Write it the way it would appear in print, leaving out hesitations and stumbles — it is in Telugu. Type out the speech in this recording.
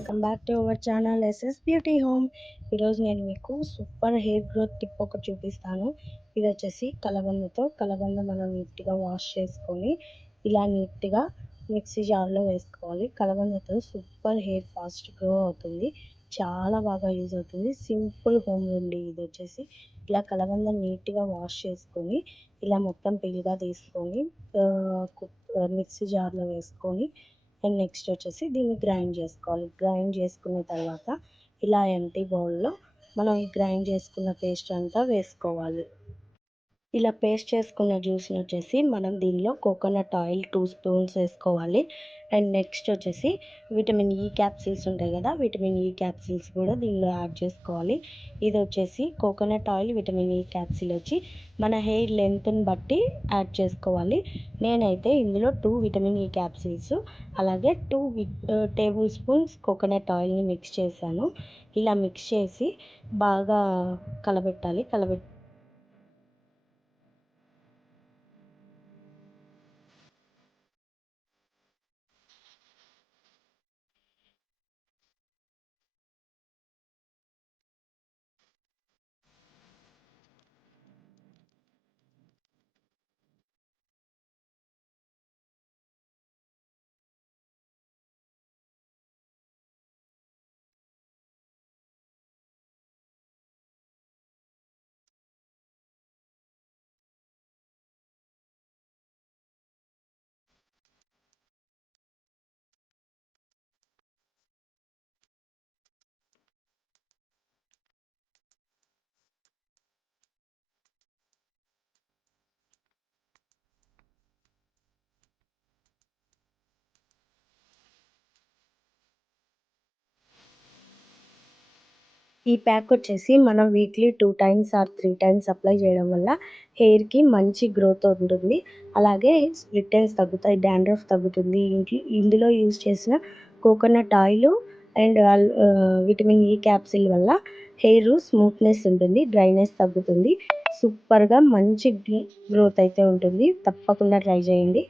Welcome back to our channel SS beauty home. ఈరోజు నేను మీకు సూపర్ హెయిర్ గ్రోత్ టిప్ ఒకటి చూపిస్తాను. ఇది వచ్చేసి కలబంద మనం నీట్గా వాష్ చేసుకొని ఇలా నీట్గా మిక్సీ జార్లో వేసుకోవాలి. కలబందతో సూపర్ హెయిర్ ఫాస్ట్ గ్రో అవుతుంది, చాలా బాగా యూజ్ అవుతుంది. సింపుల్ హోమ్ రెమెడీ ఇది వచ్చేసి. ఇలా కలబంద నీట్గా వాష్ చేసుకొని ఇలా మొత్తం పిల్గా తీసుకొని మిక్సీ జార్లో వేసుకొని అండ్ నెక్స్ట్ వచ్చేసి దీన్ని గ్రైండ్ చేసుకోవాలి. గ్రైండ్ చేసుకున్న తర్వాత ఇలా ఎంటీ బౌల్లో మనం ఈ గ్రైండ్ చేసుకున్న పేస్ట్ అంతా వేసుకోవాలి. ఇలా పేస్ట్ చేసుకున్న జ్యూస్ని వచ్చేసి మనం దీనిలో కోకోనట్ ఆయిల్ 2 స్పూన్స్ వేసుకోవాలి. అండ్ నెక్స్ట్ వచ్చేసి విటమిన్ ఈ క్యాప్సిల్స్ ఉంటాయి కదా, విటమిన్ ఈ క్యాప్సిల్స్ కూడా దీనిలో యాడ్ చేసుకోవాలి. ఇది వచ్చేసి coconut oil, vitamin E capsule వచ్చి మన హెయిర్ లెంత్ని బట్టి యాడ్ చేసుకోవాలి. నేనైతే ఇందులో 2 విటమిన్ ఈ క్యాప్సిల్స్ అలాగే 2 టేబుల్ స్పూన్స్ కోకోనట్ ఆయిల్ని మిక్స్ చేశాను. ఇలా మిక్స్ చేసి బాగా కలబెట్టాలి. ఈ ప్యాక్ వచ్చేసి మనం weekly 2 times or 3 times apply చేయడం వల్ల హెయిర్కి మంచి గ్రోత్ ఉంటుంది. అలాగే స్ప్లిట్ ఎండ్స్ తగ్గుతాయి, డాండ్రఫ్ తగ్గుతుంది. ఇందులో యూజ్ చేసిన coconut oil and vitamin E capsule వల్ల హెయిర్ స్మూత్నెస్ ఉంటుంది, డ్రైనెస్ తగ్గుతుంది. సూపర్గా మంచి గ్రోత్ అయితే ఉంటుంది. తప్పకుండా ట్రై చేయండి.